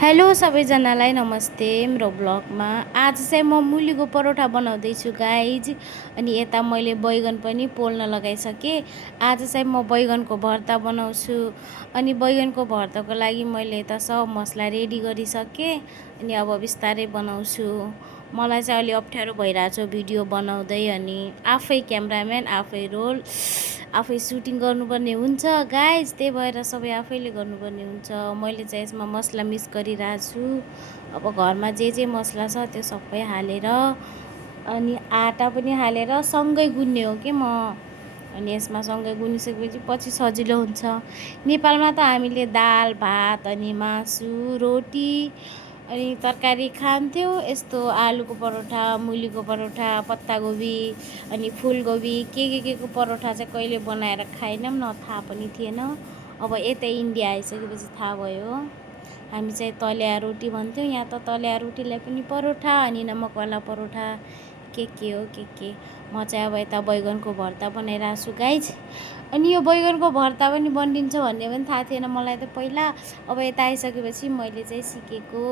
Hello सबैजनालाई नमस्ते मेरो ब्लगमा। आज चाहिँ म मुलीको परोठा बनाउँदैछु गाइज। अनि यता मैले बैगन पनि पोल्न लगाइसकेँ। आज चाहिँ म बैगनको भर्ता बनाउँछु। अनि बैगनको भर्ताको लागि मैले यता सब मसला रेडी गरिसकेँ। अनि अब बिस्तारै बनाउँछु। मलाई चाहिँ अलि अप्ठ्यारो भइरहेछ भिडियो बनाउँदै। अनि आफै क्यामेराम्यान, आफै रोल, आफै सुटिङ गर्नुपर्ने हुन्छ गाइज। त्यही भएर सबै आफैले गर्नुपर्ने हुन्छ। मैले चाहिँ यसमा मसला मिक्स गरिरहेको छु। अब घरमा जे मसला छ त्यो सबै हालेर अनि आटा पनि हालेर सँगै गुन्ने हो कि म। अनि यसमा सँगै गुनिसकेपछि पछि सजिलो हुन्छ। नेपालमा त हामीले दाल भात अनि मासु रोटी अनि तरकारी खान्थ्यौँ। यस्तो आलुको परोठा, मुलीको परोठा, पत्तागोभी अनि फुलगोभी के को परोठा चाहिँ कहिले बनाएर खाएनौँ न, थाहा पनि थिएन। अब यतै इन्डिया आइसकेपछि थाहा भयो। हामी चाहिँ तलेया रोटी भन्थ्यौँ, यहाँ त तलेया रोटीलाई पनि परोठा अनि नमकवाला परोठा के हो के। म चाहिँ अब यता बैगनको भर्ता बनाइरहेको छु गाइज। अनि यो बैगनको भर्ता पनि बनिन्छ भन्ने पनि थाहा थिएन मलाई त पहिला। अब यता आइसकेपछि मैले चाहिँ सिकेको।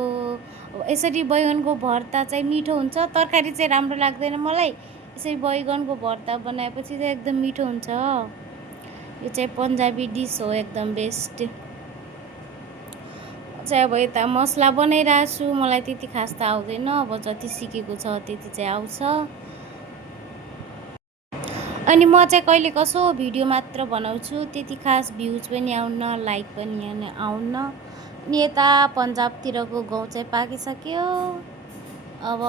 अब यसरी बैगनको भर्ता चाहिँ मिठो हुन्छ। तरकारी चाहिँ राम्रो लाग्दैन मलाई। यसरी बैगनको भर्ता बनाएपछि चाहिँ एकदम मिठो हुन्छ। यो चाहिँ पन्जाबी डिस हो, एकदम बेस्ट। चाहिँ अब यता मसला बनाइरहेको छु। मलाई त्यति खास त आउँदैन। अब जति सिकेको छ त्यति चाहिँ आउँछ। अनि म चाहिँ कहिले कसो भिडियो मात्र बनाउँछु, त्यति खास भ्युज पनि आउन्न, लाइक पनि आउन्न। अनि यता पन्जाबतिरको गहुँ चाहिँ पाकिसक्यो। अब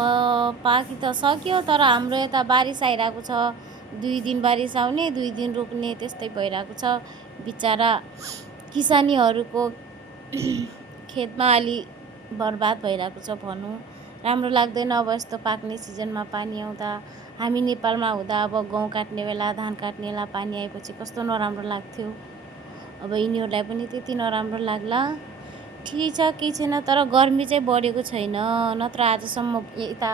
पाकि त सक्यो, तर हाम्रो यता बारिस आइरहेको छ। 2 दिन बारिस आउने, 2 दिन रोक्ने, त्यस्तै भइरहेको छ। बिचरा किसानीहरूको खेतमा अलि बर्बाद भइरहेको छ भनौँ। राम्रो लाग्दैन अब यस्तो पाक्ने सिजनमा पानी आउँदा। हामी नेपालमा हुँदा अब गहुँ काट्ने बेला, धान काट्ने बेला पानी आएपछि कस्तो नराम्रो लाग्थ्यो। अब यिनीहरूलाई पनि त्यति नराम्रो लाग्ला। ठिकै छ, केही छैन। तर गर्मी चाहिँ बढेको छैन। नत्र आजसम्म यता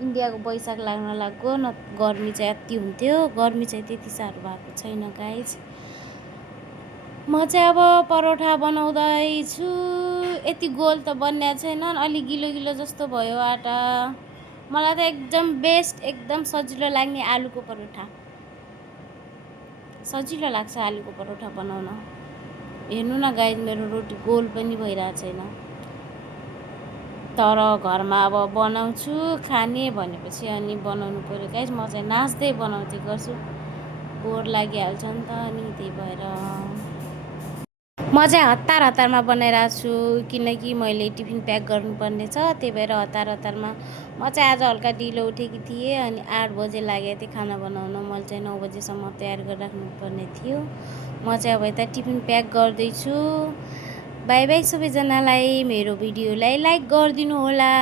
इन्डियाको बैशाख लाग्न लाग्यो न, गर्मी चाहिँ यति हुन्थ्यो। गर्मी चाहिँ त्यति साह्रो भएको छैन गाइज। म चाहिँ अब परोठा बनाउँदैछु। यति गोल त बन्ने छैन, अलि गिलो जस्तो भयो आटा। मलाई त एकदम बेस्ट, एकदम सजिलो लाग्ने आलुको परोठा। सजिलो लाग्छ आलुको परोठा बनाउन। हेर्नु न गाइज, मेरो रोटी गोल पनि भइरहेको छैन। तर घरमा अब बनाउँछु खाने भनेपछि अनि बनाउनु पऱ्यो गाइज। म चाहिँ नाच्दै बनाउँदै गर्छु, बोर लागिहाल्छ नि त। अनि त्यही भएर म चाहिँ हतारमा बनाइरहेको छु, किनकि मैले टिफिन प्याक गर्नुपर्ने छ। त्यही भएर हतारमा। म चाहिँ आज हल्का ढिलो उठेकी थिएँ। अनि 8 बजे लागेको थिएँ खाना बनाउन। मैले चाहिँ 9 बजेसम्म तयार गरिराख्नुपर्ने थियो। म चाहिँ अब यता टिफिन प्याक गर्दैछु। बाई बाई सबैजनालाई। मेरो भिडियोलाई लाइक गरिदिनु होला।